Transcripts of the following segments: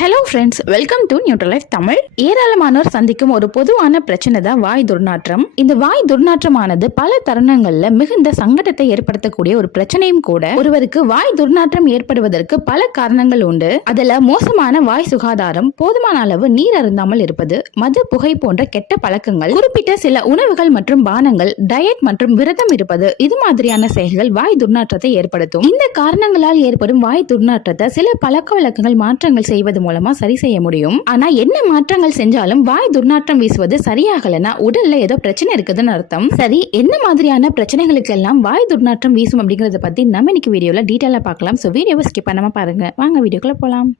Hello friends, welcome to neutral life Tamil. ஏராளமானோர் சந்திக்கும் ஒரு பொதுவான பிரச்சனை தான் வாய் துர்நாற்றம். இந்த வாய் துர்நாற்றமானது பல தருணங்கள்ல மிகுந்த சங்கடத்தை ஏற்படுத்தக்கூடிய ஒரு பிரச்சனையும் கூட. ஒருவருக்கு வாய் துர்நாற்றம் ஏற்படுவதற்கு பல காரணங்கள் உண்டு. அதுல மோசமான வாய் சுகாதாரம், போதுமான அளவு நீர் அருந்தாமல் இருப்பது, மது, புகை போன்ற கெட்ட பழக்கங்கள், குறிப்பிட்ட சில உணவுகள் மற்றும் பானங்கள், டயட் மற்றும் விரதம் இருப்பது, இது மாதிரியான செயல்கள் வாய் துர்நாற்றத்தை ஏற்படுத்தும். இந்த காரணங்களால் ஏற்படும் வாய் துர்நாற்றத்தை சில பழக்க வழக்கங்கள் மாற்றங்கள் செய்வது மூலமா சரி செய்ய முடியும். ஆனா என்ன மாற்றங்கள் செஞ்சாலும் வாய் துர்நாற்றம் வீசுவது சரியாகலனா உடல்ல ஏதோ பிரச்சனை இருக்குதுன்னு அர்த்தம். சரி, என்ன மாதிரியான பிரச்சனைகளுக்கு எல்லாம் வாய் துர்நாற்றம் வீசும் அப்படிங்கறத பத்தி நம்ம இன்னைக்கு வீடியோல டீடைலா பார்க்கலாம். சோ வீடியோவை ஸ்கிப் பண்ணாம பாருங்க. வாங்க வீடியோக்குள்ள போலாம்.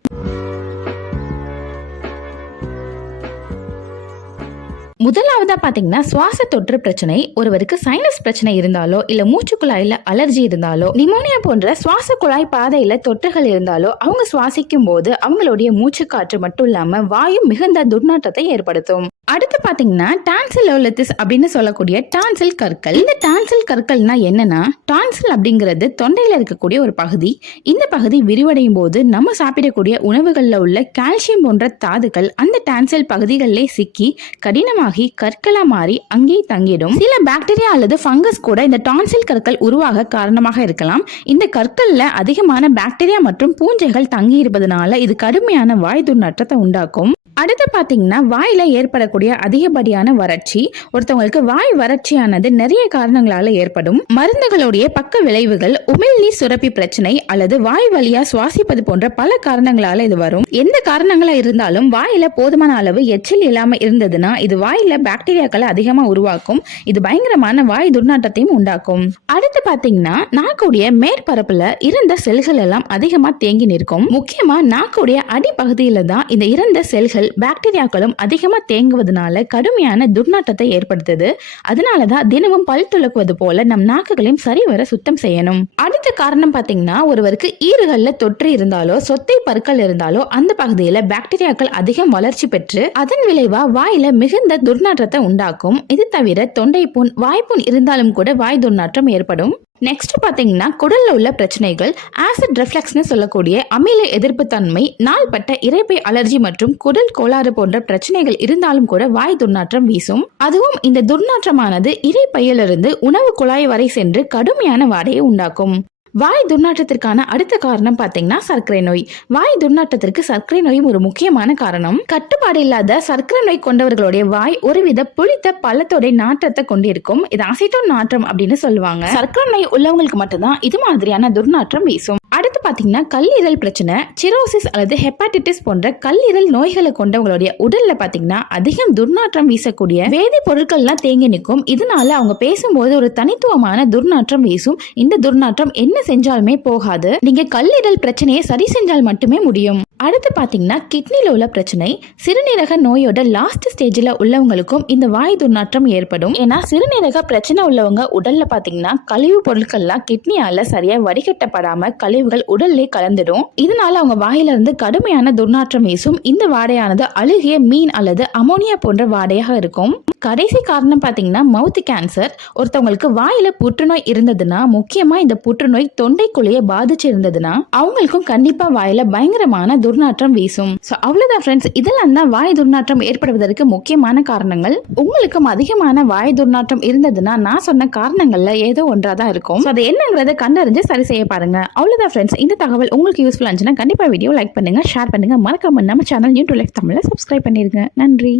முதலாவதா பாத்தீங்கன்னா சுவாச தொற்று பிரச்சனை. ஒருவருக்கு சைனஸ் பிரச்சனை இருந்தாலோ, இல்ல மூச்சு குழாயில அலர்ஜி இருந்தாலோ, நிமோனியா போன்ற சுவாச குழாய் பாதையில தொற்றுகள் இருந்தாலோ, அவங்க சுவாசிக்கும் போது அவங்களுடைய மூச்சு காற்று மட்டும் இல்லாம வாயும் மிகுந்த துர்நாற்றத்தை ஏற்படுத்தும். அடுத்து பாத்தீங்கன்னா டான்சிலோலிட்டிஸ் அப்படின்னு சொல்லக்கூடிய டான்சில் கற்கள். இந்த டான்சில் கற்கள்னா என்னன்னா, டான்சில் அப்படிங்கிறது தொண்டையில இருக்கக்கூடிய ஒரு பகுதி. இந்த பகுதி விரிவடையும் போது நம்ம சாப்பிடக்கூடிய உணவுகள்ல உள்ள கால்சியம் போன்ற தாதுக்கள் அந்த டான்சில் பகுதிகளிலே சிக்கி கடினமாகி கற்களா மாறி அங்கேயே தங்கிடும். சில பாக்டீரியா அல்லது ஃபங்கஸ் கூட இந்த டான்சில் கற்கள் உருவாக காரணமாக இருக்கலாம். இந்த கற்கள்ல அதிகமான பாக்டீரியா மற்றும் பூஞ்சைகள் தங்கி இருப்பதனால இது கடுமையான வாய் துர்நாற்றத்தை உண்டாக்கும். அடுத்து பாத்தீங்கன்னா வாயில ஏற்படக்கூடிய அதிகப்படியான வறட்சி. ஒருத்தவங்களுக்கு வாய் வறட்சியானது நிறைய காரணங்களால ஏற்படும். மருந்துகளுடைய பக்க விளைவுகள், உமிழ்நீர் சுரப்பி பிரச்சனை அல்லது வாய் வழியா சுவாசிப்பது போன்ற பல காரணங்களால இது வரும். எந்த காரணங்களா இருந்தாலும் வாயில போதுமான அளவு எச்சில் இல்லாம இருந்ததுன்னா இது வாயில பாக்டீரியாக்களை அதிகமா உருவாக்கும். இது பயங்கரமான வாய் துர்நாற்றத்தையும் உண்டாக்கும். அடுத்து பாத்தீங்கன்னா நாக்குடைய மேற்பரப்புல இறந்த செல்கள் எல்லாம் அதிகமா தேங்கி நிற்கும். முக்கியமா நாக்குடைய அடிப்பகுதியில தான் இந்த இறந்த செல்கள் பாக்டீரியாக்களும் அதிகமா தேங்குவதனால கடுமையான துர்நாற்றத்தை ஏற்படுத்துது. அதனாலதான் தினமும் பல் துலக்குவது போல நம் நாக்குகளையும் சரிவர சுத்தம் செய்யணும். அடுத்த காரணம் பாத்தீங்கன்னா ஒருவருக்கு ஈறுகள்ல தொற்று இருந்தாலோ, சொத்தை பற்கள் இருந்தாலோ அந்த பகுதியில பாக்டீரியாக்கள் அதிகம் வளர்ச்சி பெற்று அதன் விளைவா வாயில மிகுந்த துர்நாற்றத்தை உண்டாக்கும். இது தவிர தொண்டை புண், வாய்ப்புண் இருந்தாலும் கூட வாய் துர்நாற்றம் ஏற்படும். நெக்ஸ்ட் பாத்தீங்கன்னா குடல்ல உள்ள பிரச்சனைகள், ஆசிட் ரெஃப்ளக்ஸ்னு சொல்லக்கூடிய அமில எதிர்ப்பு தன்மை, நாள்பட்ட இரைப்பை அலர்ஜி மற்றும் குடல் கோளாறு போன்ற பிரச்சனைகள் இருந்தாலும் கூட வாய் துர்நாற்றம் வீசும். அதுவும் இந்த துர்நாற்றமானது இரைப்பையிலிருந்து உணவு குழாய் வரை சென்று கடுமையான வாடையை உண்டாக்கும். வாய் துர்நாற்றத்திற்கான அடுத்த காரணம் பாத்தீங்கன்னா சர்க்கரை நோய். வாய் துர்நாற்றத்திற்கு சர்க்கரை நோயும் ஒரு முக்கியமான காரணம். கட்டுப்பாடு இல்லாத சர்க்கரை நோய் கொண்டவர்களுடைய வாய் ஒருவித புளித்த பழத்தோட நாற்றத்தை கொண்டிருக்கும். இது அசிட்டோன் நாற்றம் அப்படின்னு சொல்லுவாங்க. சர்க்கரை நோய் உள்ளவங்களுக்கு மட்டும்தான் இது மாதிரியான துர்நாற்றம் வீசும். அடுத்து பாத்தீங்கன்னா கல்லீரல் பிரச்சனை, சிரோசிஸ் அல்லது ஹெப்பாட்டிட்டிஸ் போன்ற கல்லீரல் நோய்களை கொண்டவங்களுடைய உடல்ல பாத்தீங்கன்னா அதிகம் துர்நாற்றம் வீசக்கூடிய வேதி பொருட்கள்லாம் தேங்கி நிற்கும். இதனால அவங்க பேசும்போது ஒரு தனித்துவமான துர்நாற்றம் வீசும். இந்த துர்நாற்றம் என்ன செஞ்சாலுமே போகாது. நீங்க கல்லீரல் பிரச்சனையை சரி செஞ்சால் மட்டுமே முடியும். அடுத்து பாத்தீங்கன்னா கிட்னில உள்ள பிரச்சனை. சிறுநீரக நோயோட லாஸ்ட் ஸ்டேஜ்ல உள்ளவங்களுக்கும் இந்த வாய் துர்நாற்றம் ஏற்படும். ஏன்னா சிறுநீரக பிரச்சனை உள்ளவங்க உடல்ல பாத்தீங்கன்னா கழிவு பொருட்கள்லாம் கிட்னியால சரியா வடிகட்டப்படாம கழிவுகள் உடல்லே கலந்துடும். இதனால அவங்க வாயில இருந்து கடுமையான துர்நாற்றம் வீசும். இந்த வாடையானது அழுகிய மீன் அல்லது அமோனியா போன்ற வாடையாக இருக்கும். கடைசி காரணம் பாத்தீங்கன்னா மவுத் கேன்சர். ஒருத்தவங்களுக்கு வாயில புற்றுநோய் இருந்ததுன்னா, முக்கியமா இந்த புற்றுநோய் தொண்டைக்குள்ளேயே பாதிச்சு இருந்ததுன்னா அவங்களுக்கும் கண்டிப்பா வாயில பயங்கரமான துர்நாற்றம் வீசும். அவ்வளவுதான் ஃப்ரெண்ட்ஸ், இதெல்லாம் தான் வாய் துர்நாற்றம் ஏற்படுவதற்கு முக்கியமான காரணங்கள். உங்களுக்கும் அதிகமான வாய் துர்நாற்றம் இருந்ததுன்னா நான் சொன்ன காரணங்கள்ல ஏதோ ஒன்றாதான் இருக்கும். அது என்னங்கிறத கண்டறிஞ்சு சரி செய்ய பாருங்க. அவ்வளவுதான் ஃப்ரெண்ட்ஸ், இந்த தகவல் உங்களுக்கு யூஸ்ஃபுல்லா இருந்துச்சுன்னா கண்டிப்பா வீடியோ லைக் பண்ணுங்க, ஷேர் பண்ணுங்க, மறக்காம நம்ம சேனல் நியூட்ரல் லைஃப் தமிழை சப்ஸ்கிரைப் பண்ணிருங்க. நன்றி.